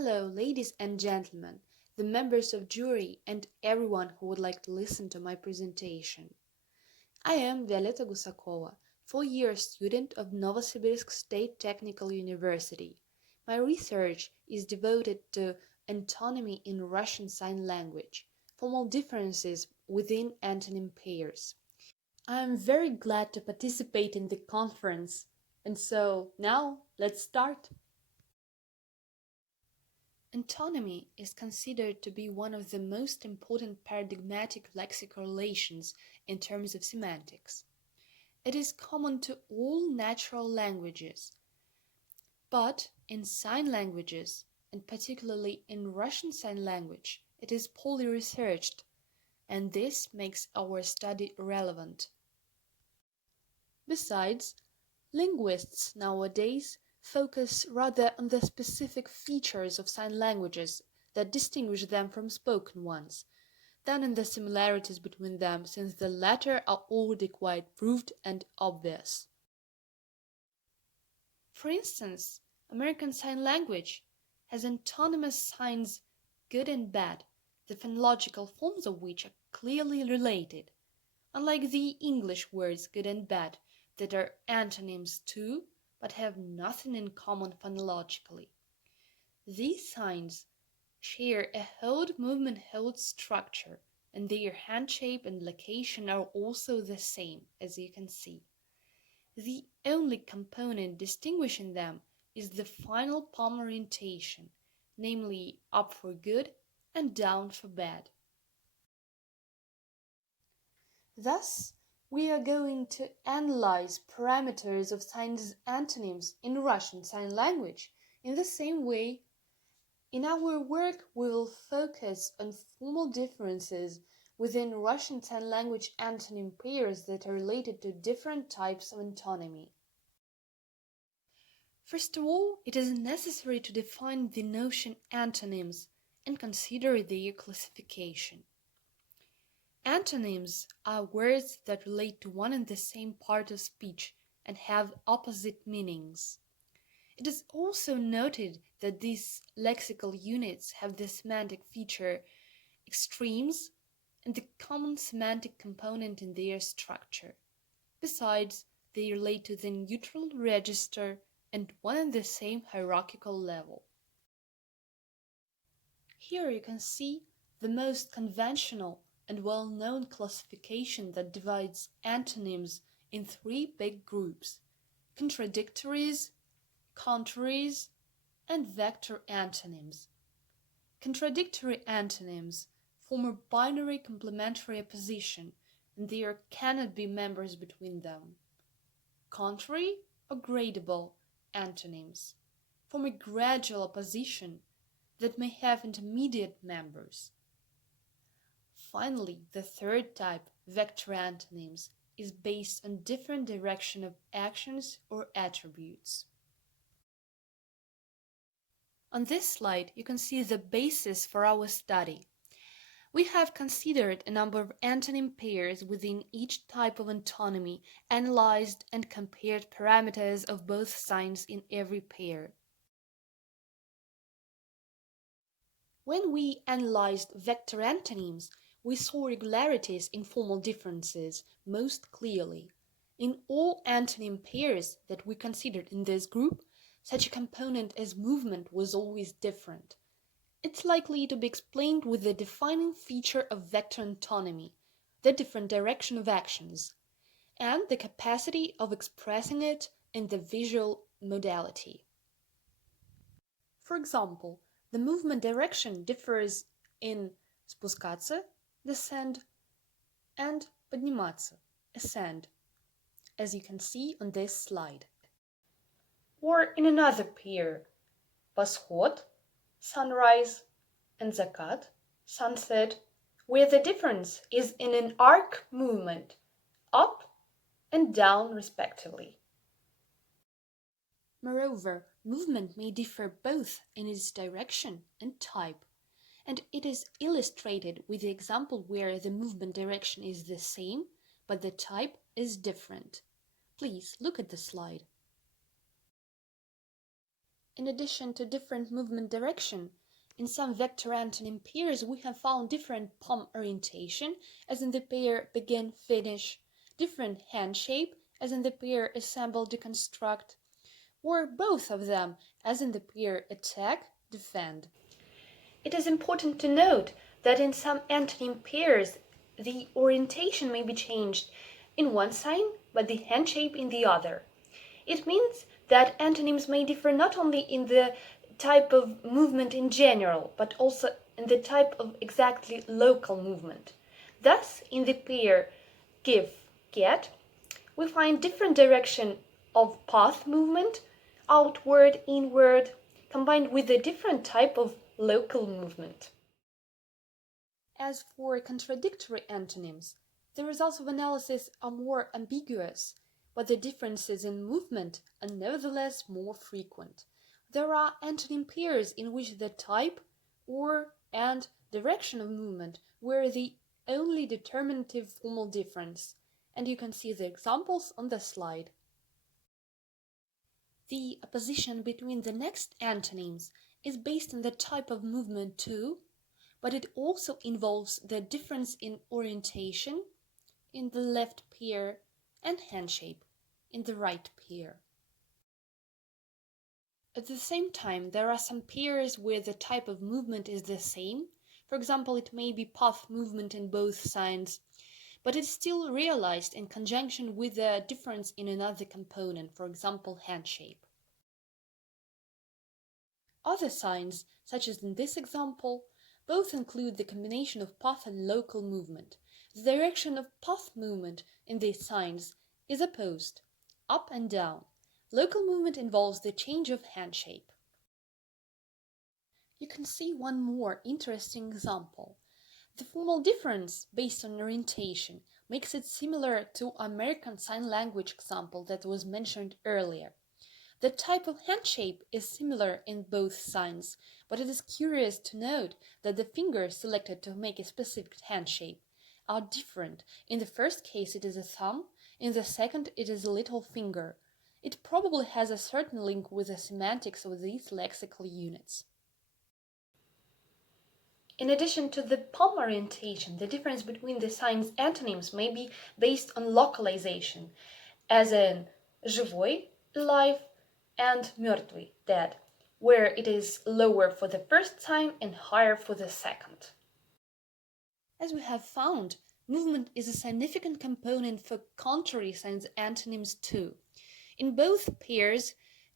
Hello, ladies and gentlemen, the members of jury and everyone who would like to listen to my presentation. I am Violeta Gusakova, 4-year student of Novosibirsk State Technical University. My research is devoted to antonymy in Russian Sign Language, formal differences within antonym pairs. I am very glad to participate in the conference, and so now let's start. Antonymy is considered to be one of the most important paradigmatic lexical relations in terms of semantics. It is common to all natural languages, but in sign languages, and particularly in Russian Sign Language, it is poorly researched, and this makes our study relevant. Besides, linguists nowadays focus rather on the specific features of sign languages that distinguish them from spoken ones, than in the similarities between them, since the latter are already quite proved and obvious. For instance, American Sign Language has antonymous signs good and bad, the phonological forms of which are clearly related, unlike the English words good and bad that are antonyms too, but have nothing in common phonologically. These signs share a hold-movement-hold structure, and their hand shape and location are also the same, as you can see. The only component distinguishing them is the final palm orientation, namely up for good and down for bad. Thus, we are going to analyze parameters of signs antonyms in Russian Sign Language in the same way. In our work, we will focus on formal differences within Russian Sign Language antonym pairs that are related to different types of antonymy. First of all, it is necessary to define the notion antonyms and consider their classification. Antonyms are words that relate to one and the same part of speech and have opposite meanings. It is also noted that these lexical units have the semantic feature extremes and the common semantic component in their structure. Besides, they relate to the neutral register and one and the same hierarchical level. Here you can see the most conventional and well-known classification that divides antonyms in 3 big groups: contradictories, contraries, and vector antonyms. Contradictory antonyms form a binary complementary opposition, and there cannot be members between them. Contrary or gradable antonyms form a gradual opposition that may have intermediate members. Finally, the third type, vector antonyms, is based on different direction of actions or attributes. On this slide, you can see the basis for our study. We have considered a number of antonym pairs within each type of antonymy, analyzed and compared parameters of both signs in every pair. When we analyzed vector antonyms, we saw regularities in formal differences most clearly. In all antonym pairs that we considered in this group, such a component as movement was always different. It's likely to be explained with the defining feature of vector antonymy, the different direction of actions, and the capacity of expressing it in the visual modality. For example, the movement direction differs in спускаться, descend, and подниматься, ascend, as you can see on this slide. Or in another pair, восход, sunrise, and закат, sunset, where the difference is in an arc movement, up and down respectively. Moreover, movement may differ both in its direction and type, and it is illustrated with the example where the movement direction is the same, but the type is different. Please look at the slide. In addition to different movement direction, in some vector antonym pairs we have found different palm orientation, as in the pair begin, finish, different hand shape, as in the pair assemble, deconstruct, or both of them, as in the pair attack, defend. It is important to note that in some antonym pairs the orientation may be changed in one sign but the hand shape in the other. It means that antonyms may differ not only in the type of movement in general, but also in the type of exactly local movement. Thus, in the pair give, get, we find different direction of path movement, outward, inward, combined with a different type of local movement. As for contradictory antonyms, the results of analysis are more ambiguous, but the differences in movement are nevertheless more frequent. There are antonym pairs in which the type or and direction of movement were the only determinative formal difference, and you can see the examples on the slide. The opposition between the next antonyms is based on the type of movement too, but it also involves the difference in orientation in the left pair and hand shape in the right pair. At the same time, there are some pairs where the type of movement is the same. For example, it may be path movement in both signs, but it's still realized in conjunction with a difference in another component, for example, hand shape. Other signs, such as in this example, both include the combination of path and local movement. The direction of path movement in these signs is opposed, up and down. Local movement involves the change of hand shape. You can see one more interesting example. The formal difference based on orientation makes it similar to American Sign Language example that was mentioned earlier. The type of hand shape is similar in both signs, but it is curious to note that the fingers selected to make a specific hand shape are different. In the first case it is a thumb, in the second it is a little finger. It probably has a certain link with the semantics of these lexical units. In addition to the palm orientation, the difference between the signs' antonyms may be based on localization, as in живой, alive, and мертвый, dead, where it is lower for the first sign and higher for the second. As we have found, movement is a significant component for contrary signs antonyms too. In both pairs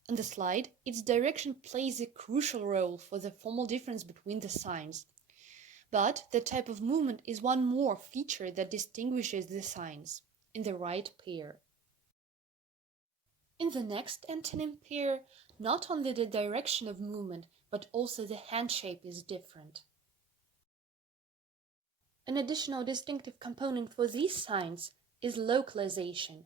on the slide, its direction plays a crucial role for the formal difference between the signs. But the type of movement is one more feature that distinguishes the signs in the right pair. In the next antonym pair, not only the direction of movement, but also the hand shape is different. An additional distinctive component for these signs is localization.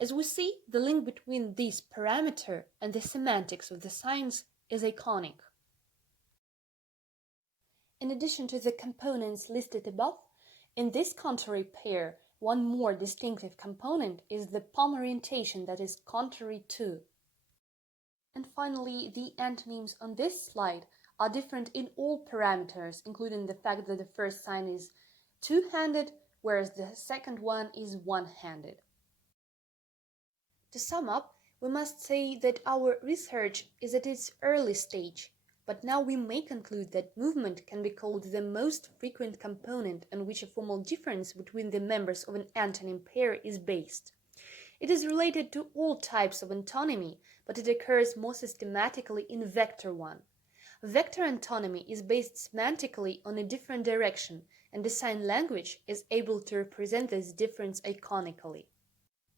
As we see, the link between this parameter and the semantics of the signs is iconic. In addition to the components listed above, in this contrary pair, one more distinctive component is the palm orientation that is contrary to. And finally, the antonyms on this slide are different in all parameters, including the fact that the first sign is two-handed, whereas the second one is one-handed. To sum up, we must say that our research is at its early stage, but now we may conclude that movement can be called the most frequent component on which a formal difference between the members of an antonym pair is based. It is related to all types of antonymy, but it occurs more systematically in vector one. Vector antonymy is based semantically on a different direction, and the sign language is able to represent this difference iconically.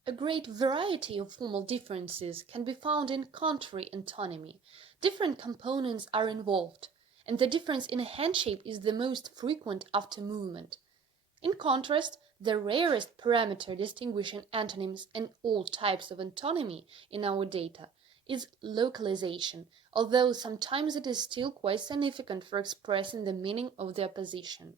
A great variety of formal differences can be found in contrary antonymy. Different components are involved, and the difference in a hand shape is the most frequent after movement. In contrast, the rarest parameter distinguishing antonyms and all types of antonymy in our data is localization, although sometimes it is still quite significant for expressing the meaning of the opposition.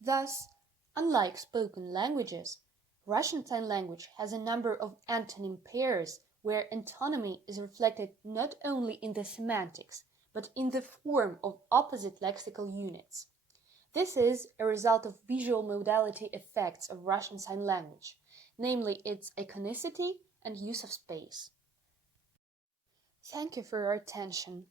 Thus, unlike spoken languages, Russian Sign Language has a number of antonym pairs where antonymy is reflected not only in the semantics, but in the form of opposite lexical units. This is a result of visual modality effects of Russian Sign Language, namely its iconicity and use of space. Thank you for your attention.